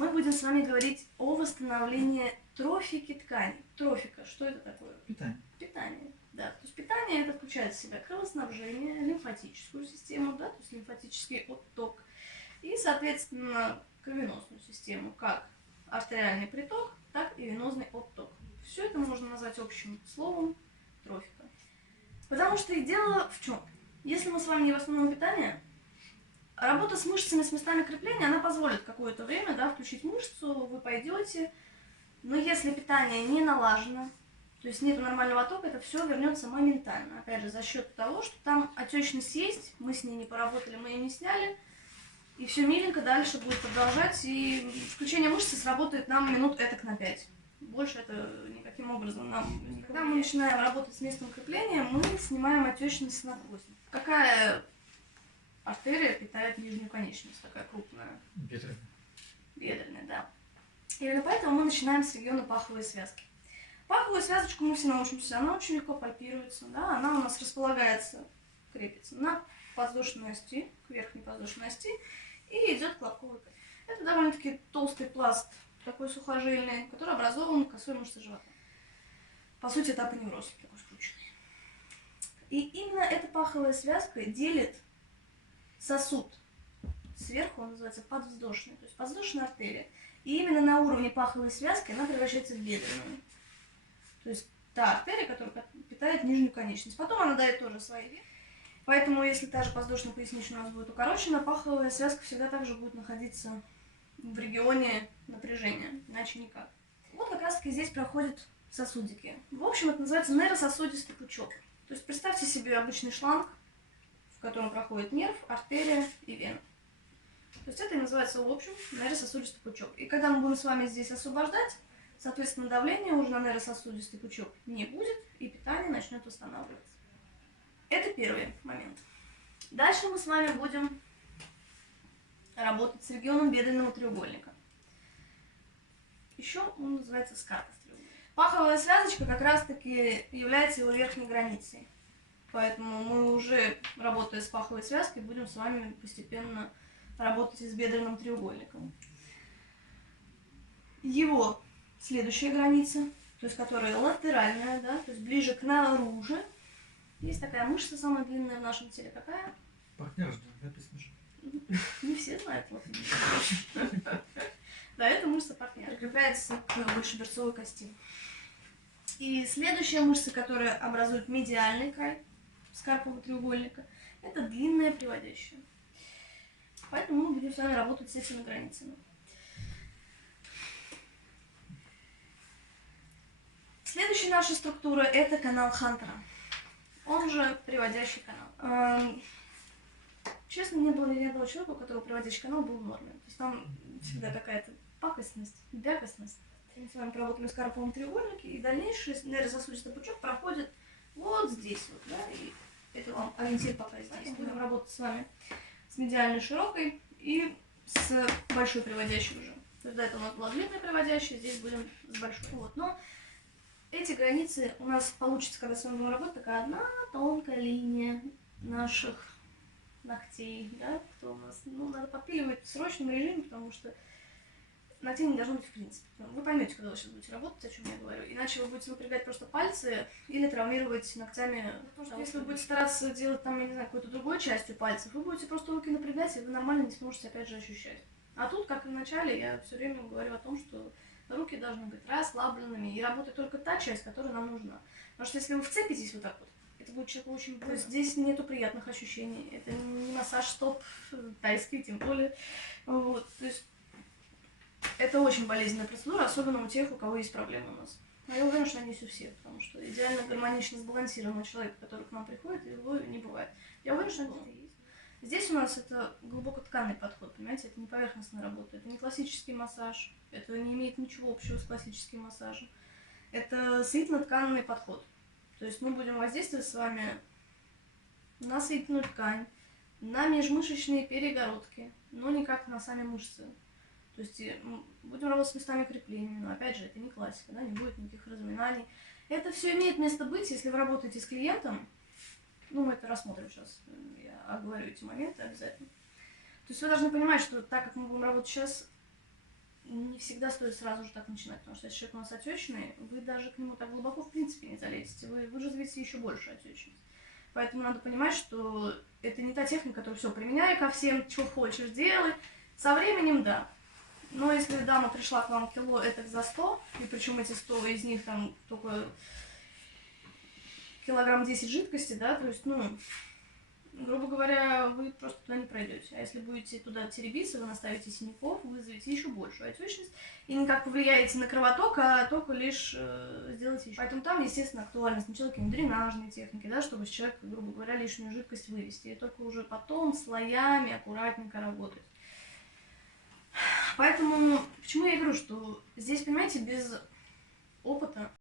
мы будем с вами говорить о восстановлении трофики ткани. Трофика, что это такое? Питание. Питание, да. То есть питание это включает в себя кровоснабжение, лимфатическую систему, да, то есть лимфатический отток, и, соответственно, кровеносную систему, как артериальный приток, так и венозный отток. Все это можно назвать общим словом трофика. Потому что и дело в чем? Если мы с вами не восстановим питание, работа с мышцами, с местами крепления, она позволит какое-то время, да, включить мышцу, вы пойдете, но если питание не налажено, то есть нет нормального тока, это все вернется моментально. Опять же, за счет того, что там отечность есть, мы с ней не поработали, мы ее не сняли, и все миленько дальше будет продолжать, и включение мышцы сработает нам минут этак на 5. Больше это никаким образом нам... Когда мы начинаем работать с местом крепления, мы снимаем отечность с надкостной. Какая артерия питает нижнюю конечность, такая крупная? Бедренная. Бедренная, да. И именно поэтому мы начинаем с региона паховой связки. Паховую связочку мы все научимся, она очень легко пальпируется, да, она у нас располагается, крепится на подвздошной ости, к верхней подвздошной ости, и идет к лобковой кости. Это довольно-таки толстый пласт, такой сухожильный, который образован косой мышцей живота. По сути, это апоневроз такой скрученный. И именно эта паховая связка делит сосуд. Сверху он называется подвздошный, то есть подвздошная артерия. И именно на уровне паховой связки она превращается в бедренную. То есть та артерия, которая питает нижнюю конечность. Потом она дает тоже свои вены. Поэтому, если та же подвздошно-поясничная у нас будет укорочена, паховая связка всегда также будет находиться в регионе напряжения, иначе никак. Вот как раз таки здесь проходят сосудики. В общем, это называется нейрососудистый пучок. То есть представьте себе обычный шланг, в котором проходит нерв, артерия и вена. То есть это и называется в общем нейрососудистый пучок. И когда мы будем с вами здесь освобождать, соответственно, давление уже на нейрососудистый пучок не будет, и питание начнет восстанавливаться. Это первый момент. Дальше мы с вами будем работать с регионом бедренного треугольника. Еще он называется скарпус треугольника. Паховая связочка как раз-таки является его верхней границей. Поэтому мы уже, работая с паховой связкой, будем с вами постепенно работать и с бедренным треугольником. Его следующая граница, то есть которая латеральная, да, то есть ближе к наружу. Есть такая мышца, самая длинная в нашем теле. Какая? Партнерство, написано же. Не все знают. Вот. Да, это мышца партнера. Прикрепляется к большеберцовой кости. И следующая мышца, которая образует медиальный край скарпового треугольника, это длинная приводящая. Поэтому мы будем с вами работать с этими границами. Следующая наша структура – это канал Хантера. Он же приводящий канал. Честно, не было ни одного человека, у которого приводящий канал был в норме. То есть там всегда какая-то пакостность, бякостность. Мы с вами поработали в скарповом треугольнике, и дальнейший нейрососудистый пучок проходит вот здесь вот, да, и это вам ориентир пока здесь. Мы будем работать с вами с медиальной широкой и с большой приводящей уже. То есть до этого у нас была длинная приводящая, здесь будем с большой. Вот. Но эти границы у нас получится, когда с вами будем работать, такая одна тонкая линия наших ногтей, да, кто у нас, ну, надо подпиливать в срочном режиме, потому что ногтей не должно быть в принципе. Вы поймете, когда вы сейчас будете работать, о чем я говорю. Иначе вы будете напрягать просто пальцы или травмировать ногтями. Потому что если вы будете стараться делать там, я не знаю, какой-то другой частью пальцев, вы будете просто руки напрягать, и вы нормально не сможете опять же ощущать. А тут, как и в начале, я все время говорю о том, что руки должны быть расслабленными и работать только та часть, которая нам нужна. Потому что если вы вцепитесь вот так вот, это будет человеку очень больно. То есть здесь нету приятных ощущений. Это не массаж стоп тайский, тем более. Вот. То есть это очень болезненная процедура, особенно у тех, у кого есть проблемы у нас. Но я уверена, что они есть у всех, потому что идеально гармонично сбалансированный человек, который к нам приходит, его не бывает. Я уверена, что они есть. Здесь у нас это глубокотканный подход, понимаете, это не поверхностная работа, это не классический массаж, это не имеет ничего общего с классическим массажем. Это соединительно-тканный подход. То есть мы будем воздействовать с вами на соединительную ткань, на межмышечные перегородки, но никак на сами мышцы. То есть будем работать с местами крепления, но опять же, это не классика, да, не будет никаких разминаний. Это все имеет место быть, если вы работаете с клиентом. Ну, мы это рассмотрим сейчас, я оговорю эти моменты обязательно. То есть вы должны понимать, что так как мы будем работать сейчас, не всегда стоит сразу же так начинать, потому что если человек у нас отечный, вы даже к нему так глубоко в принципе не залезете, вы вызовете еще больше отечность. Поэтому надо понимать, что это не та техника, которую все применяй ко всем, что хочешь делай. Со временем, да. Но если дама пришла к вам кило это за 100, и причем эти 100 из них там только килограмм 10 жидкости, да, то есть, ну, грубо говоря, вы просто туда не пройдете. А если будете туда теребиться, вы наставите синяков, вы вызовете еще большую отечность и никак повлияете на кровоток, а только лишь сделаете еще. Поэтому там, естественно, актуально сначала какие-нибудь дренажные техники, да, чтобы с человека, грубо говоря, лишнюю жидкость вывести. И только уже потом слоями аккуратненько работать. Поэтому, почему я говорю, что здесь, понимаете, без опыта